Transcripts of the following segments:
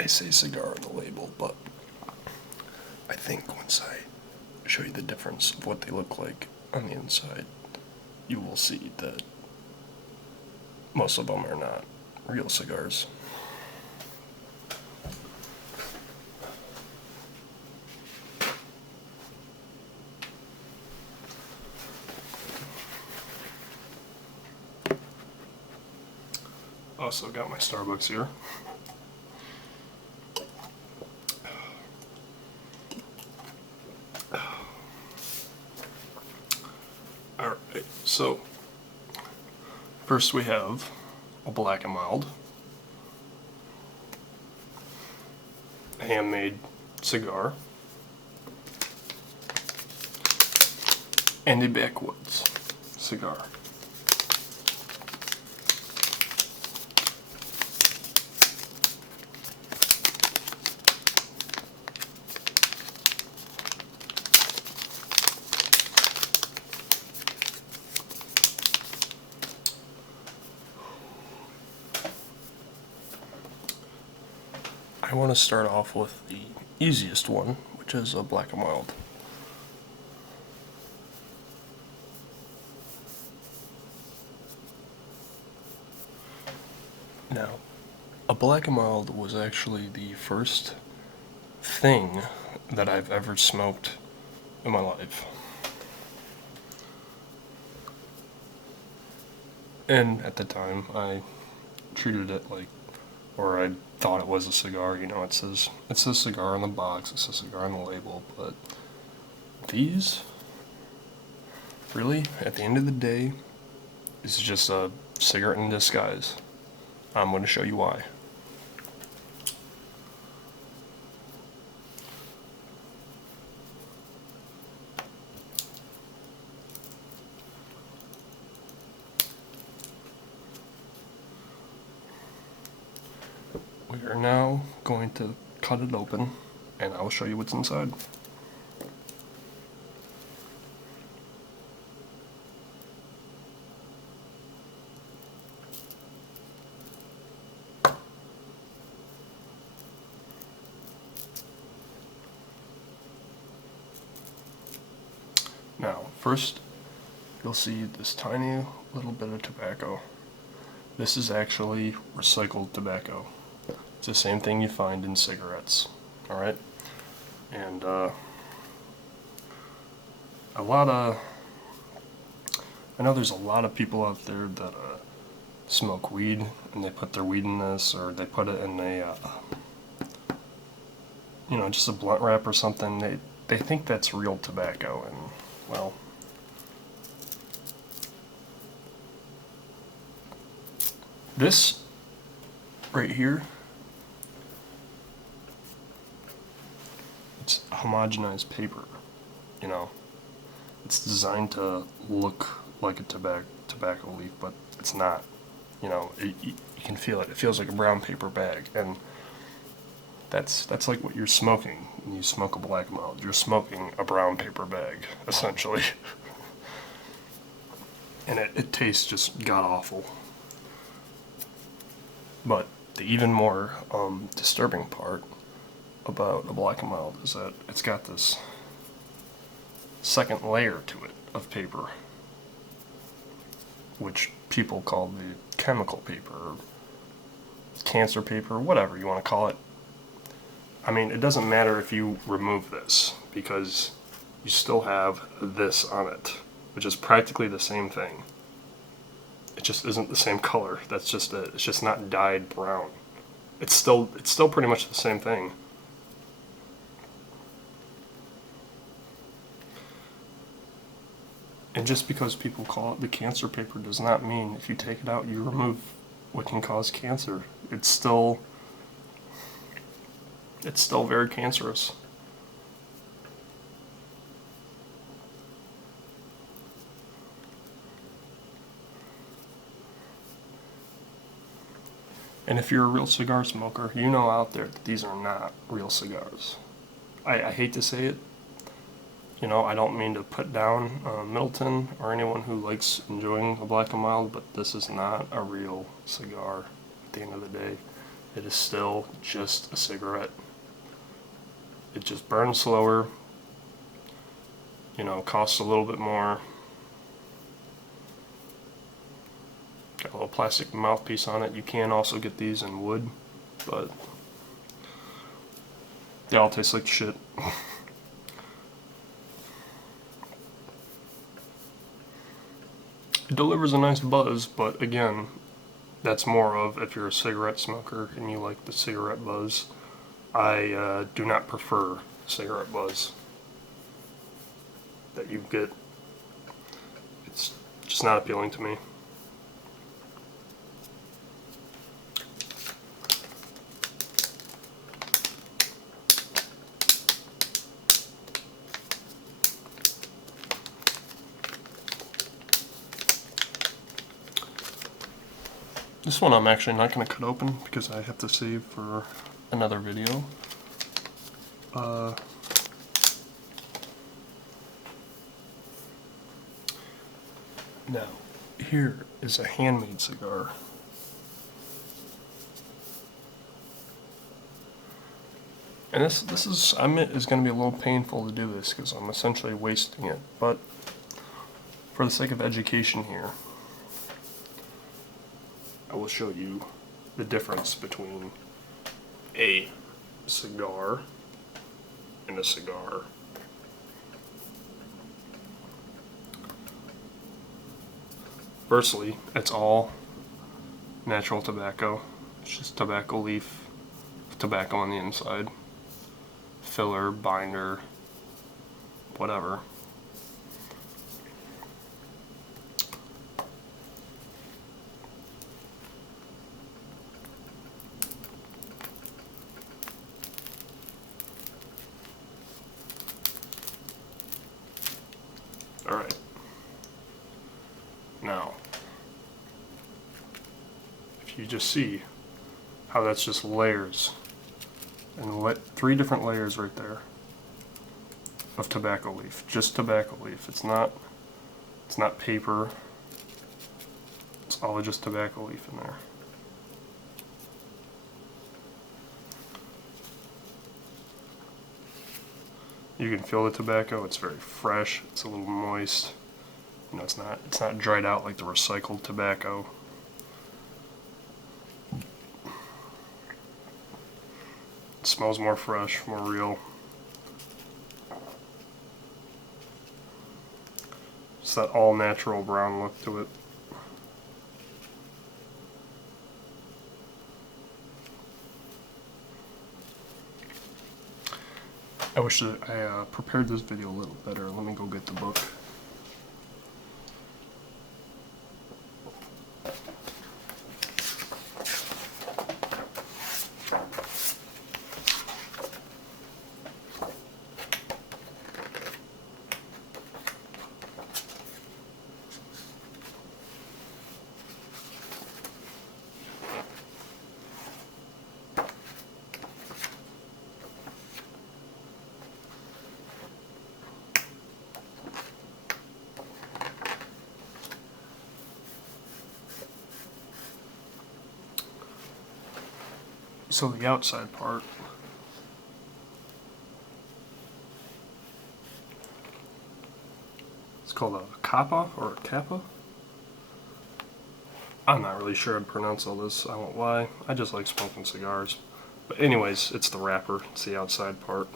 they say cigar on the label, but I think once I show you the difference of what they look like on the inside, you will see that most of them are not real cigars. Also got my Starbucks here. Alright, so first we have a black and mild, handmade cigar, and a backwoods cigar. I want to start off with the easiest one, which is a black and mild. Now, a black and mild was actually the first thing that I've ever smoked in my life. And at the time, I treated it like, or I thought it was a cigar. You know, it says cigar on the box, it says cigar on the label, but these, really, at the end of the day, is just a cigarette in disguise. I'm going to show you why. We are now going to cut it open, and I will show you what's inside. Now, first, you'll see this tiny little bit of tobacco. This is actually recycled tobacco. It's the same thing you find in cigarettes, alright? And I know there's a lot of people out there that smoke weed, and they put their weed in this, or they put it in a, you know, just a blunt wrap or something. They think that's real tobacco, and, well, this right here, it's homogenized paper, you know. It's designed to look like a tobacco leaf, but it's not. You know, you can feel it. It feels like a brown paper bag, and that's like what you're smoking when you smoke a black mild. You're smoking a brown paper bag, essentially. And it tastes just god-awful. But the even more disturbing part about a black and mild is that it's got this second layer to it of paper, which people call the chemical paper, or cancer paper, whatever you want to call it. I mean, it doesn't matter if you remove this, because you still have this on it, which is practically the same thing. It just isn't the same color. That's just it. It's just not dyed brown. It's still pretty much the same thing. And just because people call it the cancer paper does not mean if you take it out you remove what can cause cancer. It's still very cancerous. And if you're a real cigar smoker, you know out there that these are not real cigars. I hate to say it. You know, I don't mean to put down Middleton or anyone who likes enjoying a black and mild, but this is not a real cigar at the end of the day. it is still just a cigarette. It just burns slower, you know, costs a little bit more. Got a little plastic mouthpiece on it. You can also get these in wood, but they all taste like shit. It delivers a nice buzz, but again, that's more of if you're a cigarette smoker and you like the cigarette buzz. I do not prefer cigarette buzz that you get. It's just not appealing to me. This one I'm actually not going to cut open because I have to save for another video. Now, here is a handmade cigar. And this is, I admit, is going to be a little painful to do this because I'm essentially wasting it. But for the sake of education here, I will show you the difference between a cigar and a cigar. Firstly, it's all natural tobacco. It's just tobacco leaf with tobacco on the inside. Filler, binder, whatever. Alright. Now, if you just see how that's just layers, and let 3 different layers right there of tobacco leaf, just tobacco leaf. It's not paper. It's all just tobacco leaf in there. You can feel the tobacco. It's very fresh. It's a little moist. You know, it's not dried out like the recycled tobacco. It smells more fresh, more real. It's that all natural brown look to it. I wish that I prepared this video a little better. Let me go get the book. So the outside part, it's called a Capo or a Capo. I'm not really sure I'd pronounce all this, I won't lie. I just like smoking cigars. But anyways, it's the wrapper, it's the outside part.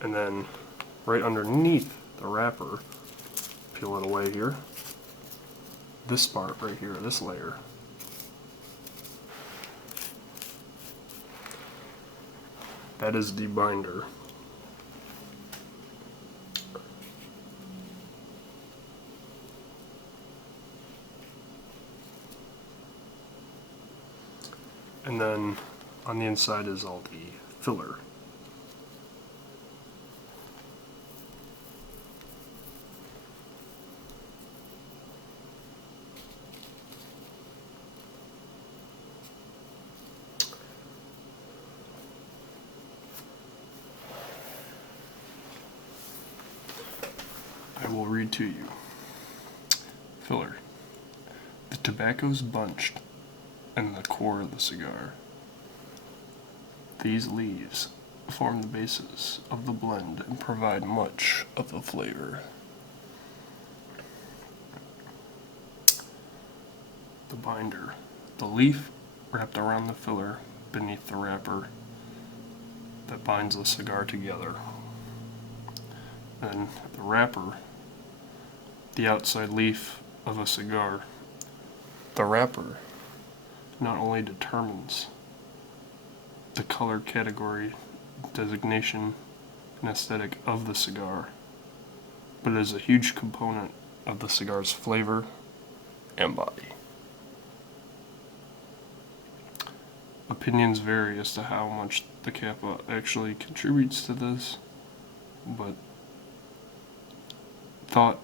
And then right underneath the wrapper, peel it away here, this part right here, this layer, that is the binder. And then on the inside is all the filler. read to you. Filler. The tobacco's bunched in the core of the cigar. These leaves form the basis of the blend and provide much of the flavor. The binder. The leaf wrapped around the filler beneath the wrapper that binds the cigar together. And the wrapper, the outside leaf of a cigar. The wrapper not only determines the color category, designation, and aesthetic of the cigar, but is a huge component of the cigar's flavor and body. Opinions vary as to how much the Capo actually contributes to this, but thought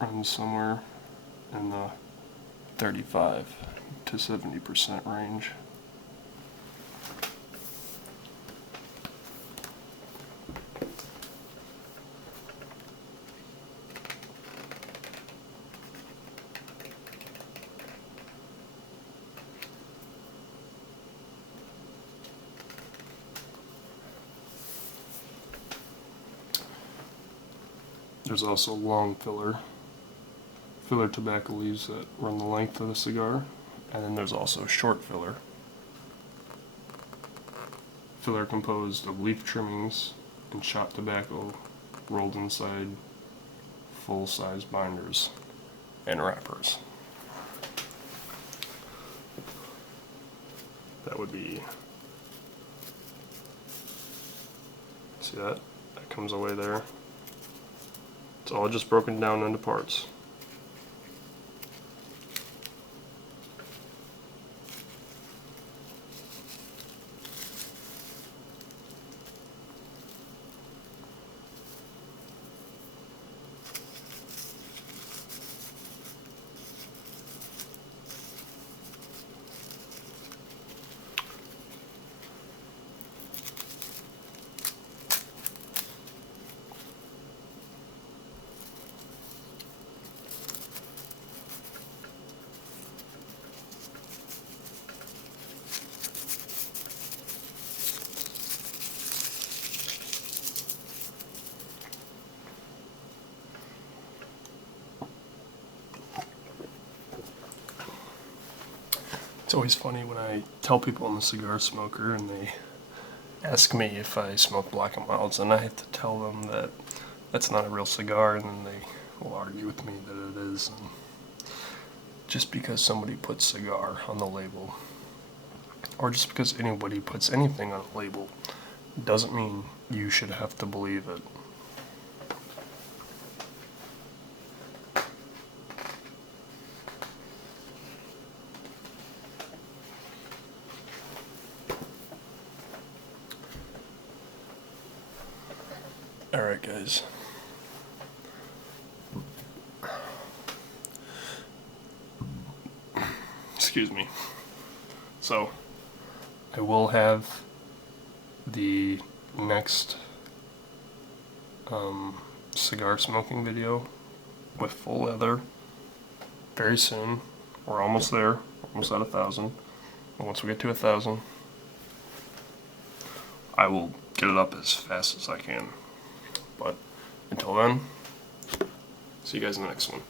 runs somewhere in the 35 to 70% range. There's also long filler tobacco leaves that run the length of the cigar, and then there's also short filler composed of leaf trimmings and shot tobacco rolled inside full-size binders and wrappers. That would be, see that? That comes away there. It's all just broken down into parts. It's always funny when I tell people I'm a cigar smoker and they ask me if I smoke black and milds, and I have to tell them that that's not a real cigar, and then they will argue with me that it is. And just because somebody puts cigar on the label, or just because anybody puts anything on a label, doesn't mean you should have to believe it. Alright guys, excuse me. So, I will have the next cigar smoking video with full leather very soon. We're almost there, almost at 1,000. And once we get to 1,000, I will get it up as fast as I can. But until then, see you guys in the next one.